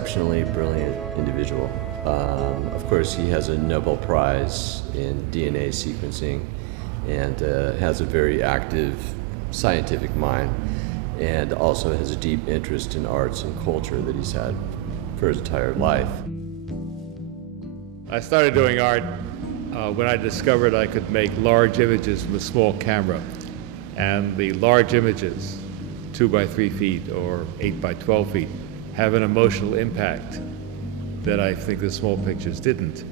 exceptionally brilliant individual. Of course, he has a Nobel Prize in DNA sequencing and has a very active scientific mind, and also has a deep interest in arts and culture that he's had for his entire life. I started doing art when I discovered I could make large images with a small camera. And the large images, 2 by 3 feet or 8 by 12 feet, have an emotional impact that I think the small pictures didn't.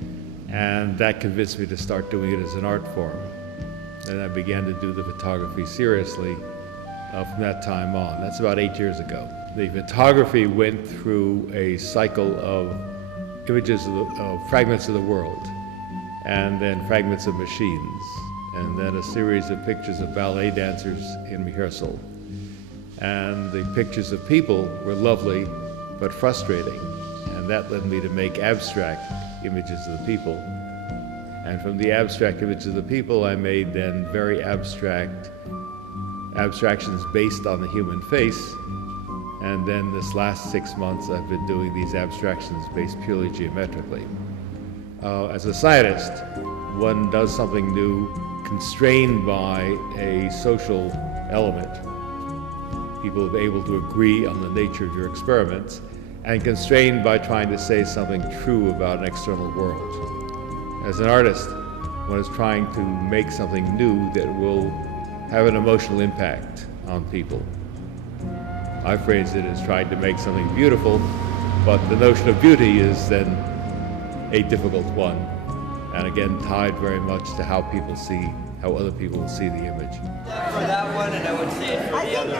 And that convinced me to start doing it as an art form. And I began to do the photography seriously from that time on. That's about 8 years ago. The photography went through a cycle of images of fragments of the world, and then fragments of machines, and then a series of pictures of ballet dancers in rehearsal. And the pictures of people were lovely, but frustrating. And that led me to make abstract images of the people. And from the abstract images of the people, I made then very abstract abstractions based on the human face. And then this last 6 months, I've been doing these abstractions based purely geometrically. As a scientist, one does something new constrained by a social element. People will be able to agree on the nature of your experiments, and constrained by trying to say something true about an external world. As an artist, one is trying to make something new that will have an emotional impact on people. I phrase it as trying to make something beautiful, but the notion of beauty is then a difficult one, and again tied very much to how people see, how other people see the image. For that one, and I would say it for the other.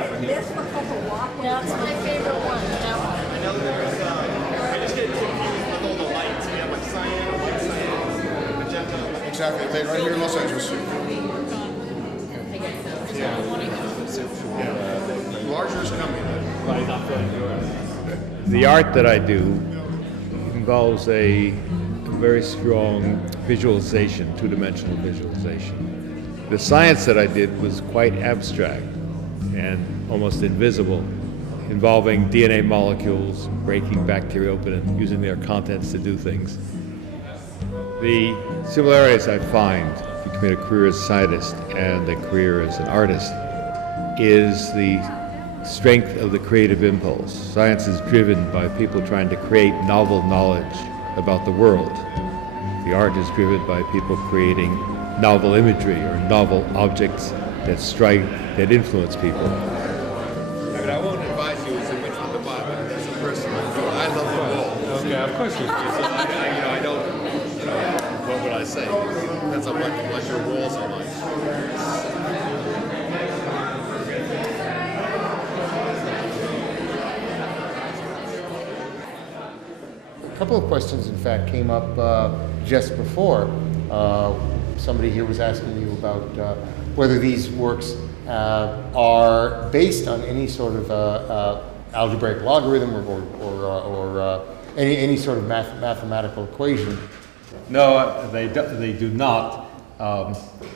Yeah, that's my favorite one. That one. I know there's, I just get confused with all the lights. We have like cyan, magenta. Exactly, made right here in Los Angeles. Larger is coming. The art that I do involves a very strong visualization, two-dimensional visualization. The science that I did was quite abstract and almost invisible, involving DNA molecules, breaking bacteria open and using their contents to do things. The similarities I find between a career as a scientist and a career as an artist is the strength of the creative impulse. Science is driven by people trying to create novel knowledge about the world. The art is driven by people creating novel imagery or novel objects that strike, that influence people. But I won't advise you as a image from the bottom as a person. I love the wall. Okay, of course you do. I don't, what would I say? That's like your walls are like. A couple of questions, in fact, came up just before. Somebody here was asking you about whether these works are based on any sort of algebraic logarithm or any sort of mathematical equation. No, they do not.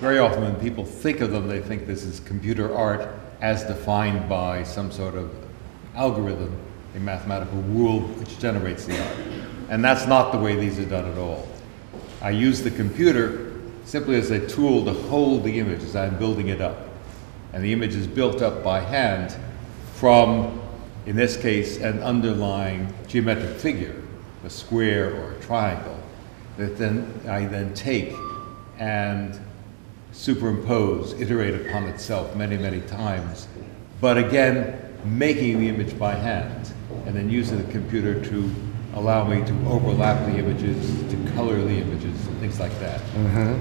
Very often when people think of them, they think this is computer art as defined by some sort of algorithm, a mathematical rule which generates the art. And that's not the way these are done at all. I use the computer simply as a tool to hold the image as I'm building it up. And the image is built up by hand from, in this case, an underlying geometric figure, a square or a triangle, that then I then take and superimpose, iterate upon itself many, many times, but again, making the image by hand, and then using the computer to allow me to overlap the images, to color the images, and things like that. Mm-hmm.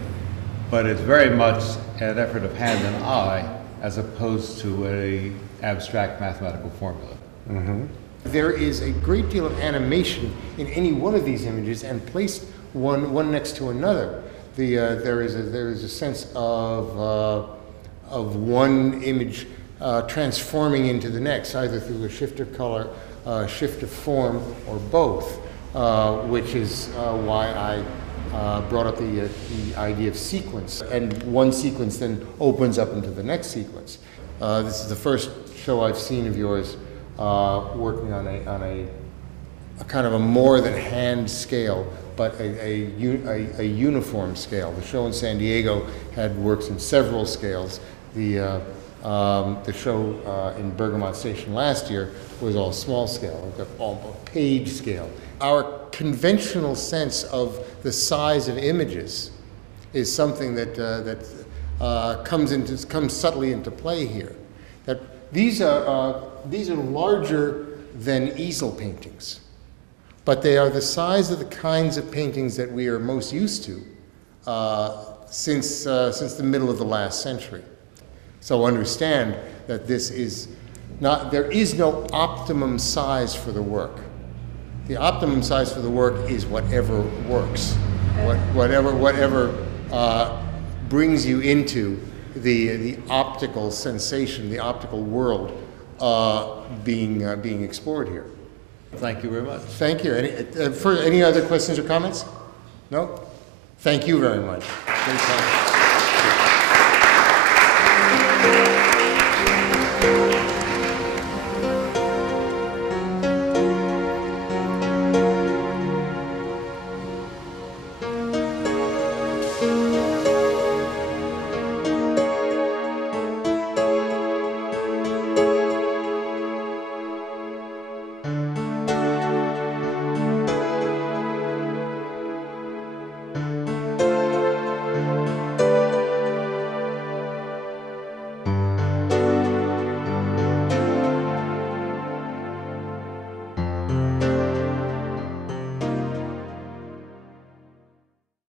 But it's very much an effort of hand and eye as opposed to an abstract mathematical formula. Mm-hmm. There is a great deal of animation in any one of these images, and placed one next to another. There is a sense of one image transforming into the next, either through a shift of color, shift of form, or both, which is why I brought up the idea of sequence. And one sequence then opens up into the next sequence. This is the first show I've seen of yours working on kind of a more than hand scale, but a uniform scale. The show in San Diego had works in several scales. The show in Bergamot Station last year was all small scale, all page scale. Our conventional sense of the size of images is something that comes subtly into play here. That these are larger than easel paintings, but they are the size of the kinds of paintings that we are most used to since the middle of the last century. So understand that there is no optimum size for the work. The optimum size for the work is whatever works, whatever brings you into the optical sensation, the optical world being explored here. Thank you very much. Thank you. Any other questions or comments? No? Thank you very much. Great time.